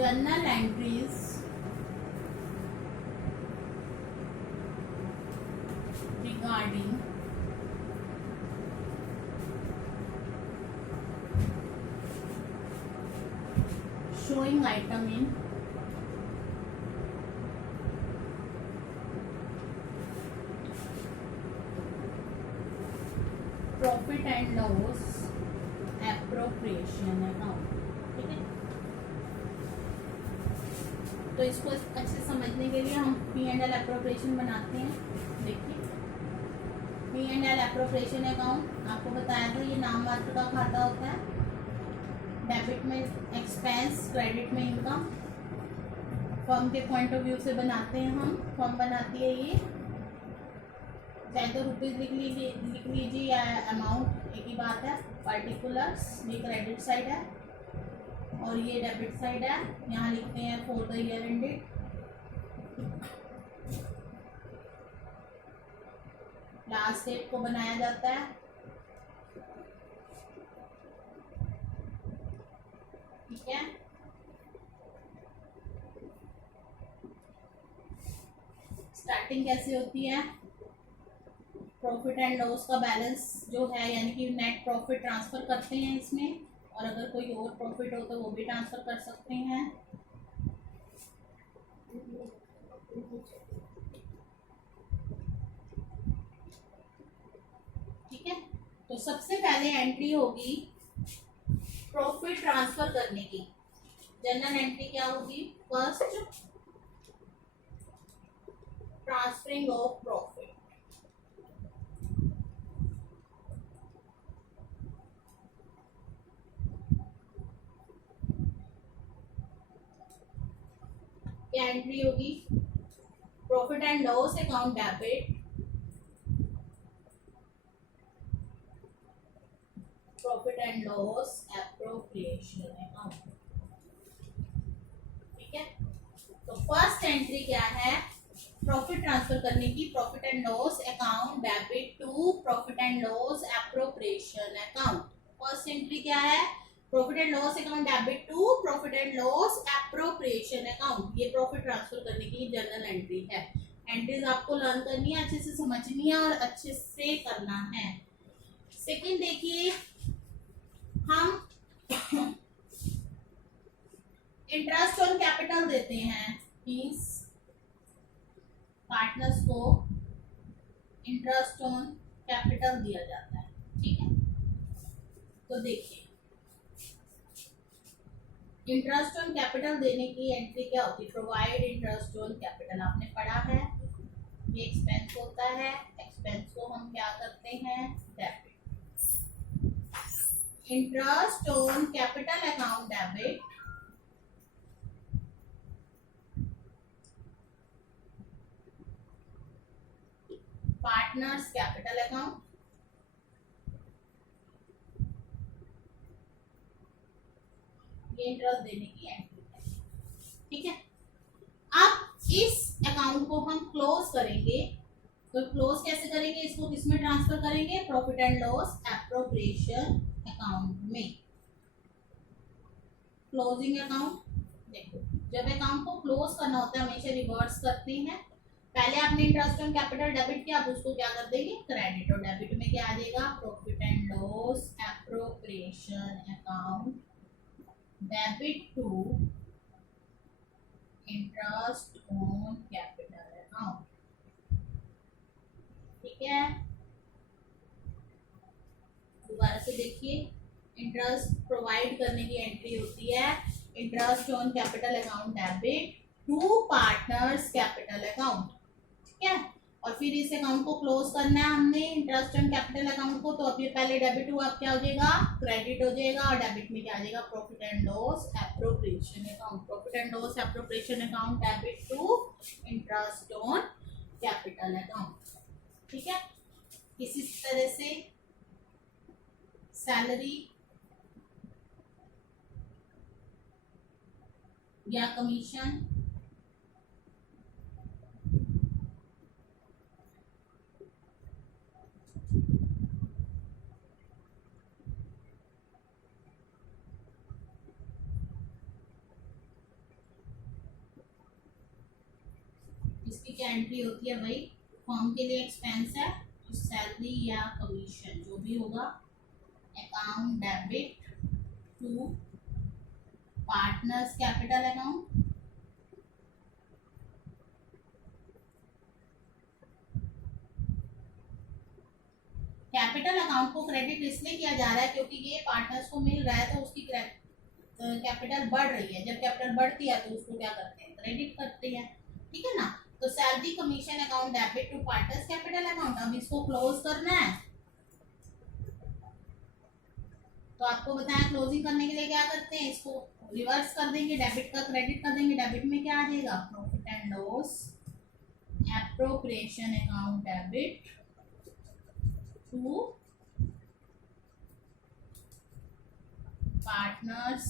journal entries regarding showing item in profit and loss appropriation account. ठीक है, तो इसको अच्छे से समझने के लिए हम पी एंड एल एप्रोप्रिएशन बनाते हैं। देखिए, P and L appropriation account आपको बताया था, ये नाम मात्र का खाता होता है। डेबिट में एक्सपेंस, क्रेडिट में इनकम। फर्म के पॉइंट ऑफ व्यू से बनाते हैं हम, फर्म बनाती है ये, चाहे तो रुपीज लिख लीजिए या अमाउंट, एक ही बात है। पर्टिकुलर्स ये क्रेडिट साइड है और ये डेबिट साइड है। यहाँ लिखते हैं for the year ended. Last date को बनाया जाता है। ठीक है, स्टार्टिंग कैसे होती है? प्रॉफिट एंड लॉस का बैलेंस जो है, यानी कि नेट प्रॉफिट ट्रांसफर करते हैं इसमें, और अगर कोई और प्रॉफिट हो तो वो भी ट्रांसफर कर सकते हैं। ठीक है, तो सबसे पहले एंट्री होगी प्रॉफिट ट्रांसफर करने की। जनरल एंट्री क्या होगी? First, transferring of profit. क्या एंट्री होगी? Profit and loss account debit, profit and loss appropriation account. ठीक है, तो फर्स्ट एंट्री क्या है? प्रॉफिट ट्रांसफर करने की, profit and loss account debit to profit and loss appropriation account. First entry क्या है? Profit and loss account debit to profit and loss appropriation account. ये प्रॉफिट ट्रांसफर करने की जनरल एंट्री है। एंट्रीज आपको learn करनी है, अच्छे से समझनी है और अच्छे से करना है। सेकंड देखिए, हम इंटरेस्ट ऑन कैपिटल देते हैं, मींस पार्टनर्स को इंटरेस्ट ऑन कैपिटल दिया जाता है। ठीक है, तो देखिए, इंटरेस्ट ऑन कैपिटल देने की एंट्री क्या होती है? प्रोवाइड इंटरेस्ट ऑन कैपिटल, आपने पढ़ा है, ये एक्सपेंस होता है। एक्सपेंस को हम क्या करते हैं? Debit. Interest on capital account debit, partners capital account, ये इंटरेस्ट देने की एंट्री है। ठीक है, अब इस अकाउंट को हम क्लोज करेंगे, तो क्लोज कैसे करेंगे? इसको किसमें ट्रांसफर करेंगे? Profit and loss appropriation account में। क्लोजिंग अकाउंट, देखो जब अकाउंट को क्लोज करना होता है हमेशा रिवर्स करते हैं। पहले आपने इंटरेस्ट ऑन कैपिटल डेबिट किया, अब उसको क्या कर देंगे? क्रेडिट। और डेबिट में क्या आ जाएगा? Profit and loss appropriation account debit to interest on capital account. ठीक है, दोबारा से देखिए, इंटरेस्ट प्रोवाइड करने की एंट्री होती है interest on capital account debit to partners capital account. ठीक है, और फिर इस अकाउंट को क्लोज करना है हमने, इंटरेस्ट ऑन कैपिटल अकाउंट को। तो अब ये पहले डेबिट हुआ, अब क्या हो जाएगा? क्रेडिट हो जाएगा। और डेबिट में क्या आ जाएगा? Profit and loss appropriation account. Profit and loss appropriation account debit to interest on capital account. ठीक है, इसी तरह से सैलरी या कमीशन, इसकी क्या एंट्री होती है भाई, फॉर्म के लिए एक्सपेंस है तो सैलरी या कमीशन जो भी होगा, account debit to partners capital account, capital account को क्रेडिट इसलिए किया जा रहा है क्योंकि ये पार्टनर्स को मिल रहा है तो उसकी कैपिटल बढ़ रही है, जब कैपिटल बढ़ती है तो उसको क्या करते हैं, क्रेडिट करते हैं, ठीक है ना। तो salary commission account debit to partners capital account, अब इसको क्लोज करना है तो आपको बताया क्लोजिंग करने के लिए क्या करते हैं, इसको रिवर्स कर देंगे, डेबिट का क्रेडिट कर देंगे, डेबिट में क्या आ जाएगा, profit and loss appropriation account debit to partners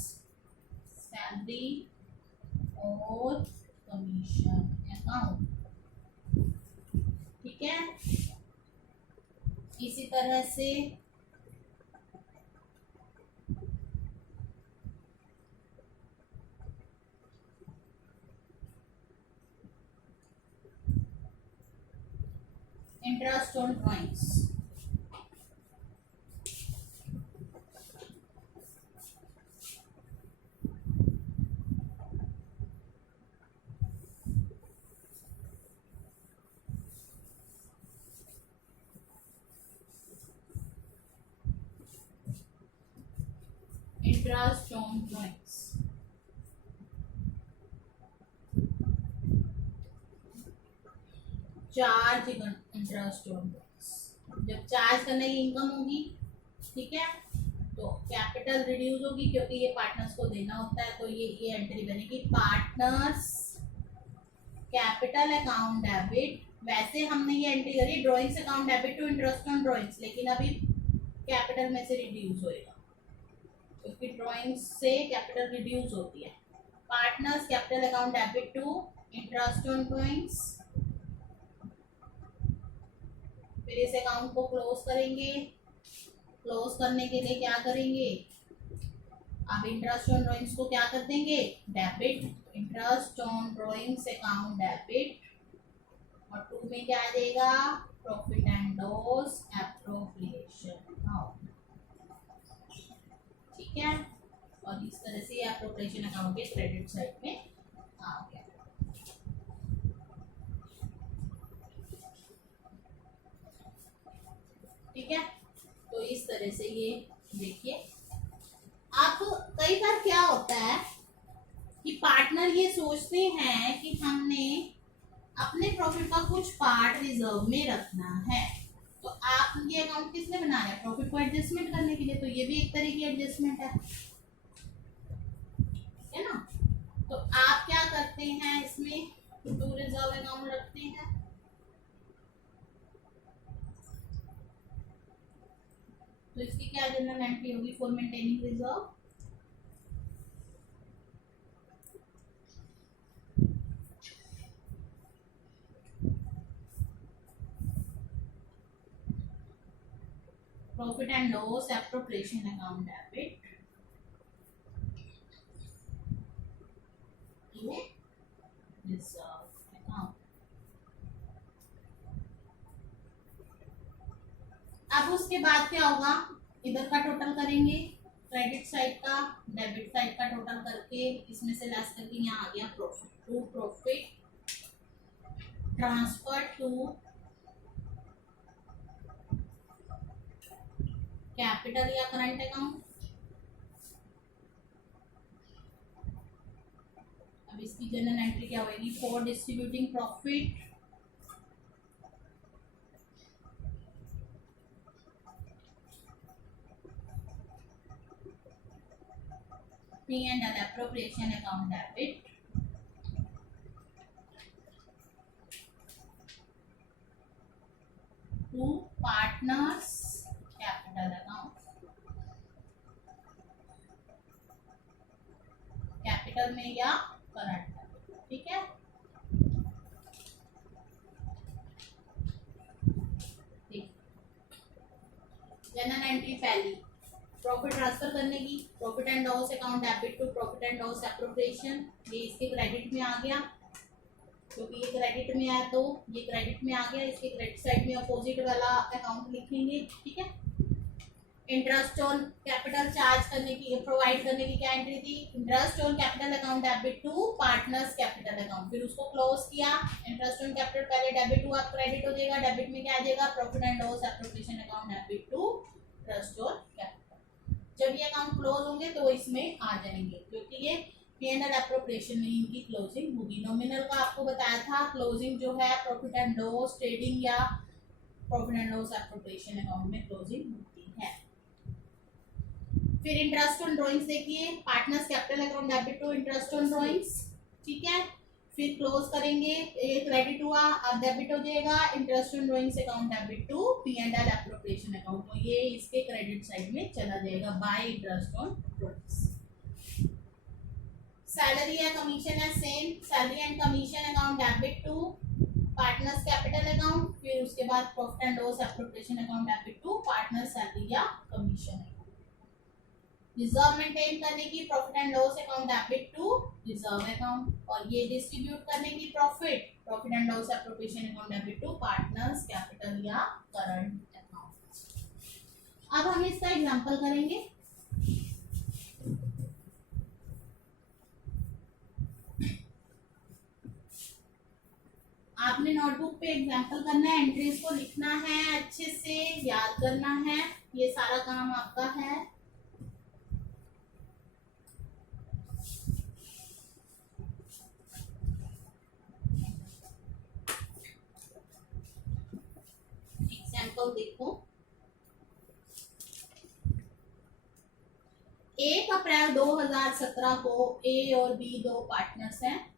salary और कमीशन अकाउंट, ठीक है। इसी तरह से interest on drawings, interest on drawings, charge interest on drawings, जब चार्ज करने की इनकम होगी, ठीक है, तो कैपिटल रिड्यूस होगी क्योंकि ये पार्टनर्स को देना होता है, तो ये एंट्री बनेगी पार्टनर्स कैपिटल अकाउंट डेबिट, वैसे हमने ये एंट्री करी drawings account debit to interest on drawings, लेकिन अभी कैपिटल में से रिड्यूस होएगा क्योंकि ड्रॉइंग्स से कैपिटल रिड्यूस होती है। Partners capital account debit to interest on drawings, फिर इस अकाउंट को क्लोज करेंगे, क्लोज करने के लिए क्या करेंगे, अब इंटरेस्ट ऑन ड्रॉइंग्स को क्या कर देंगे, debit, interest on drawings account debit, और टू में क्या आ जाएगा, profit and loss appropriation account, ठीक है। और इस तरह से एप्रोप्रिएशन अकाउंट के क्रेडिट साइड में आ गया। ठीक है, तो इस तरह से ये देखिए, आप कई बार क्या होता है कि पार्टनर ये सोचते हैं कि हमने अपने प्रॉफिट का कुछ पार्ट रिजर्व में रखना है, तो आप ये अकाउंट किस लिए बना रहे हैं, प्रॉफिट को एडजस्टमेंट करने के लिए, तो ये भी एक तरह की एडजस्टमेंट है ना। तो आप क्या करते हैं, इसमें टू रिजर्व अकाउंट रखते हैं, तो इसकी क्या जनरल एंट्री होगी, for maintaining reserve, profit and loss appropriation account debit to reserve account. अब उसके बाद क्या होगा, इधर का टोटल करेंगे, क्रेडिट साइड का डेबिट साइड का टोटल करके इसमें से लेस करके यहाँ आ गया profit, to profit transfer to capital या करंट अकाउंट। अब इसकी जनरल एंट्री क्या होगी, for distributing profit P&L appropriation account debit to partners capital account, capital में या करंट, ठीक है। जनरल एंट्री पहली, प्रॉफिट ट्रांसफर करने की, profit and loss account debit to profit and loss appropriation, ये इसके क्रेडिट में आ गया, क्योंकि ये क्रेडिट में आया तो ये क्रेडिट में आ गया, इसके क्रेडिट साइड में अपोजिट वाला अकाउंट लिखेंगे। ठीक है। इंटरेस्ट ऑन कैपिटल चार्ज करने की, प्रोवाइड करने की क्या एंट्री थी? Interest on capital account debit to partners capital account, फिर उसको क्लोज किया। इंटरेस्ट ऑन कैपिटल पहले डेबिट हुआ, क्रेडिट हो जाएगा, डेबिट में क्या आ जाएगा? Profit and loss appropriation account debit to interest on capital. जब ये अकाउंट क्लोज होंगे तो इसमें आ जाएंगे, क्योंकि ये P&L एप्रोप्रिएशन में इनकी क्लोजिंग होगी। नॉमिनल का आपको बताया था क्लोजिंग जो है प्रॉफिट एंड लॉस ट्रेडिंग या profit and loss appropriation account में क्लोजिंग होती है। फिर इंटरेस्ट ऑन ड्राइंग्स देखिए, partners capital account debit to interest on drawings. ठीक है। फिर क्लोज करेंगे, ये क्रेडिट हुआ, अब डेबिट हो जाएगा, interest on drawings account debit to P&L appropriation account, तो ये इसके क्रेडिट साइड में चला जाएगा by interest on drawings. Salary या कमीशन है same, salary and commission account debit to partners capital account, फिर उसके बाद profit and loss appropriation account debit to partners salary या कमीशन अकाउंट। रिजर्व मेंटेन करने की profit and loss account debit to reserve account, और ये distribute करने की profit and loss appropriation account debit to partners capital या current account. अब हम इसका एग्जांपल करेंगे। आपने नोटबुक पे एग्जांपल करना है, एंट्रीज को लिखना है, अच्छे से याद करना है, ये सारा काम आपका है। एग्जांपल देखो, 1 अप्रैल 2017 को ए और बी दो पार्टनर्स हैं।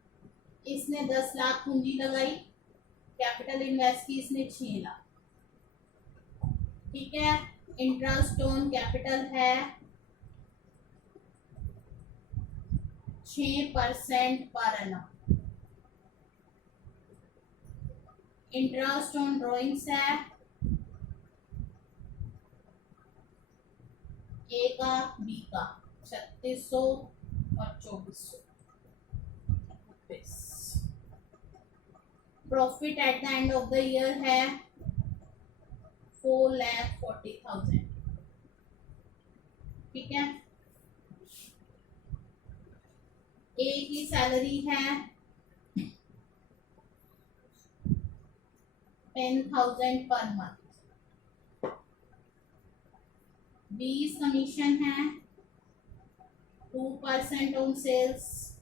इसने 10 लाख पूंजी लगाई, कैपिटल इन्वेस्ट की इसने 6 लाख। ठीक है। इंटरेस्ट ऑन कैपिटल है 6% per annum. Interest on drawings है ए का बी का 3600 और 2400। Profit at the end of the year है 4,40,000। ठीक है। ए की सैलरी है 10,000 पर मंथ। बी कमीशन है 2% ऑन सेल्स,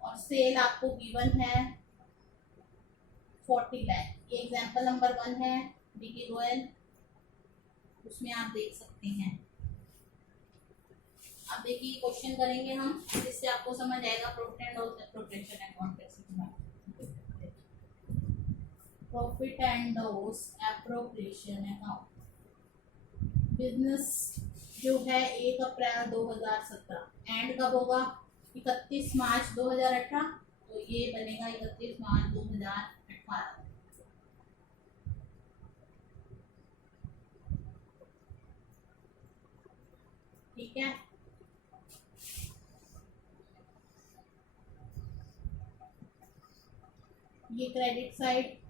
और सेल आपको गिवन है 40 लाख। ये एग्जांपल नंबर 1 है बीके गोयल, उसमें आप देख सकते हैं। अब देखिए क्वेश्चन करेंगे हम, जिससे आपको समझ आएगा profit and loss appropriation account कैसे बनाते हैं। Profit and loss appropriation account business जो है 1 अप्रैल 2017, एंड कब होगा? 31 मार्च 2018, तो ये बनेगा 31 मार्च 2018। ठीक है। ये क्रेडिट साइड,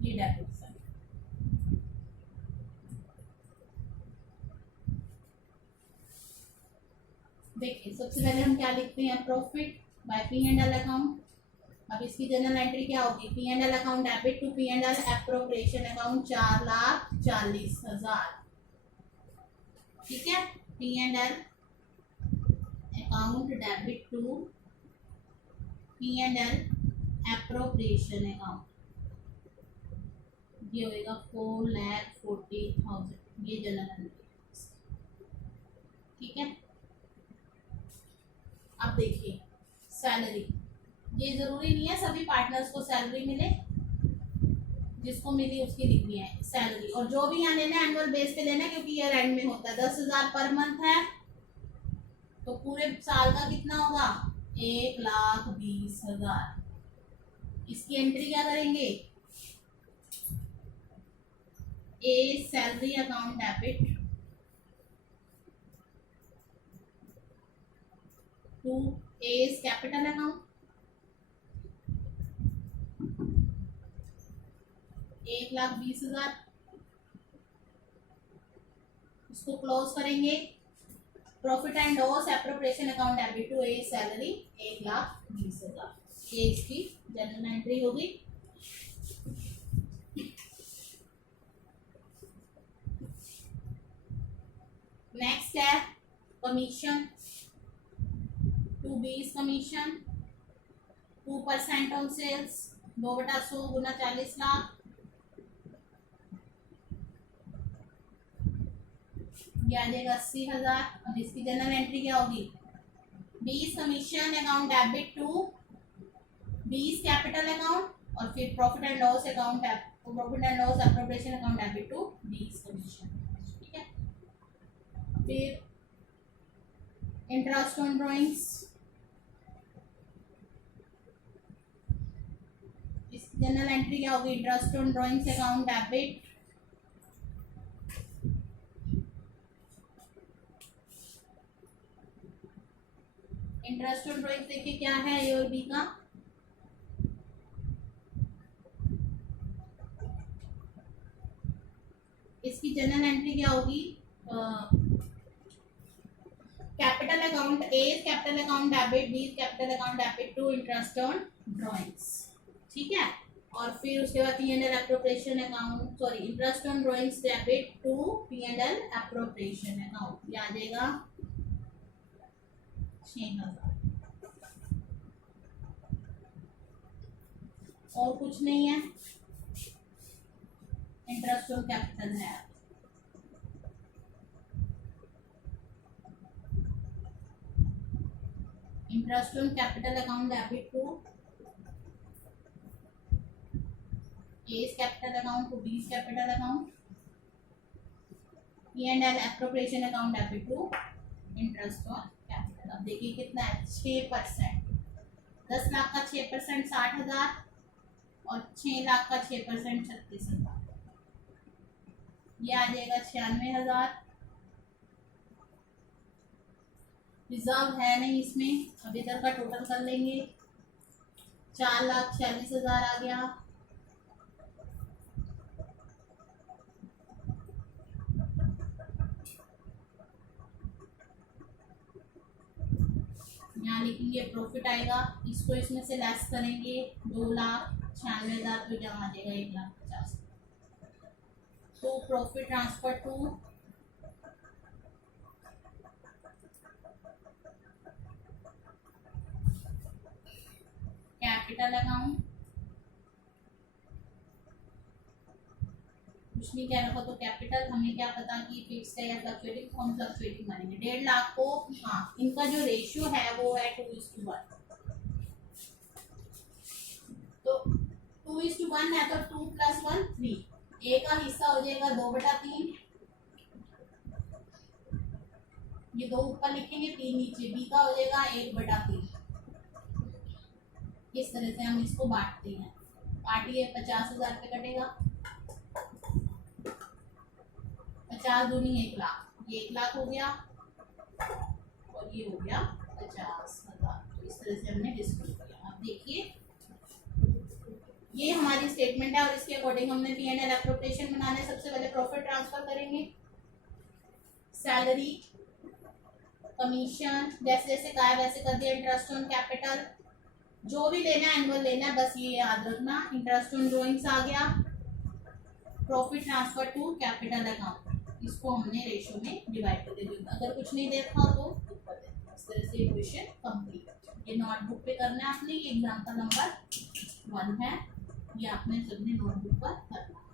ये डेबिट साइड। देखिए सबसे पहले हम क्या लिखते हैं? Profit by P&L account. अब इसकी जनरल एंट्री क्या होगी? P&L account debit to P&L appropriation account 4,40,000। ठीक है। P&L account debit to P&L appropriation account, ये होगा 4,40,000, ये जनरल एंट्री। ठीक है। अब देखिए सैलरी, ये जरूरी नहीं है सभी पार्टनर्स को सैलरी मिले, जिसको मिली उसकी लिखनी है सैलरी, और जो भी यहाँ लेना है एनुअल बेस पे लेना है, क्योंकि ईयर एंड में होता है। 10,000 पर मंथ है, तो पूरे साल का कितना होगा? 1,20,000। इसकी एंट्री क्या करेंगे? A salary account debit to A is capital account, 1,20,000, इसको क्लोज करेंगे। Profit and loss appropriation account debit to A salary 1,20,000, ये इसकी जनरल एंट्री होगी। नेक्स्ट है commission, 2B is commission, 2% on sales, 2/100 गुना 40 लाख, ये आ जाएगा 80,000। और इसकी जनरल एंट्री क्या होगी? B is commission account debit to B is capital account, और फिर profit and loss account, profit and loss appropriation account debit to B is commission, ठीक है। फिर इंटरेस्ट ऑन ड्राइंग्स, इस जनरल एंट्री क्या होगी? Interest on drawings account debit, interest on drawings देखिए क्या है ए और बी का, इसकी जनरल एंट्री क्या होगी? Capital account, A is capital account debit, B is capital account debit to interest on drawings, ठीक है। और फिर उसके बाद P&L appropriation account, sorry interest on drawings debit to P&L appropriation account, ये आ जाएगा 6,000। और कुछ नहीं है, इंटरेस्ट ऑन कैपिटल है। Interest on capital account debit to A is capital account to B is capital account, P&L appropriation account debit to interest on capital। अब देखिए कितना है? 6%, 10 लाख का 6% 60,000, और 6 लाख का 6% 36,000, ये आ जाएगा 96,000। रिजर्व है नहीं इसमें, अब इधर का टोटल कर लेंगे, 4,46,000 आ गया। यहाँ लिखेंगे प्रॉफिट आएगा, इसको इसमें से लेस करेंगे, 2,96,000, तो यहाँ आ जाएगा 1,50,000। तो profit transfer to capital account, कुछ नहीं कह रखा तो कैपिटल, हमें क्या पता कि फिक्स है या फ्लक्चुएटिंग, तो हम फ्लक्चुएटिंग मानेंगे। 1.5 लाख को, हाँ इनका जो रेशियो है वो है 2:1, तो 2:1 है, तो 2 + 1 3, ए का हिस्सा हो जाएगा 2/3, ये 2 ऊपर लिखेंगे 3 नीचे, बी का हो जाएगा 1/3। इस तरह से हम इसको बांटते हैं। काटिए, 50,000 पे कटेगा, 50 दूनी 1 लाख, ये 1 लाख हो गया, और ये हो गया 50,000। तो इस तरह से हमने डिस्प्ले किया। अब देखिए ये हमारी स्टेटमेंट है, और इसके अकॉर्डिंग हमने P&L एप्रोप्रिएशन बनाने। सबसे पहले प्रॉफिट ट्रांसफर करेंगे, सैलरी, कमीशन, जैसे जैसे कहा वैसे कर दिया। इंटरेस्ट ऑन कैपिटल, जो भी लेना है एनुअल लेना है, बस ये याद रखना। इंटरेस्ट ऑन ड्राइंग्स आ गया, profit transfer to capital account, इसको हमने रेशियो में डिवाइड कर दिया। अगर कुछ नहीं देखा तो इस तरह से इक्वेशन कंप्लीट। ये नोटबुक पे करना है आपने, ये एग्जाम्पल नंबर 1 है, ये आपने सबने नोटबुक पर करना है।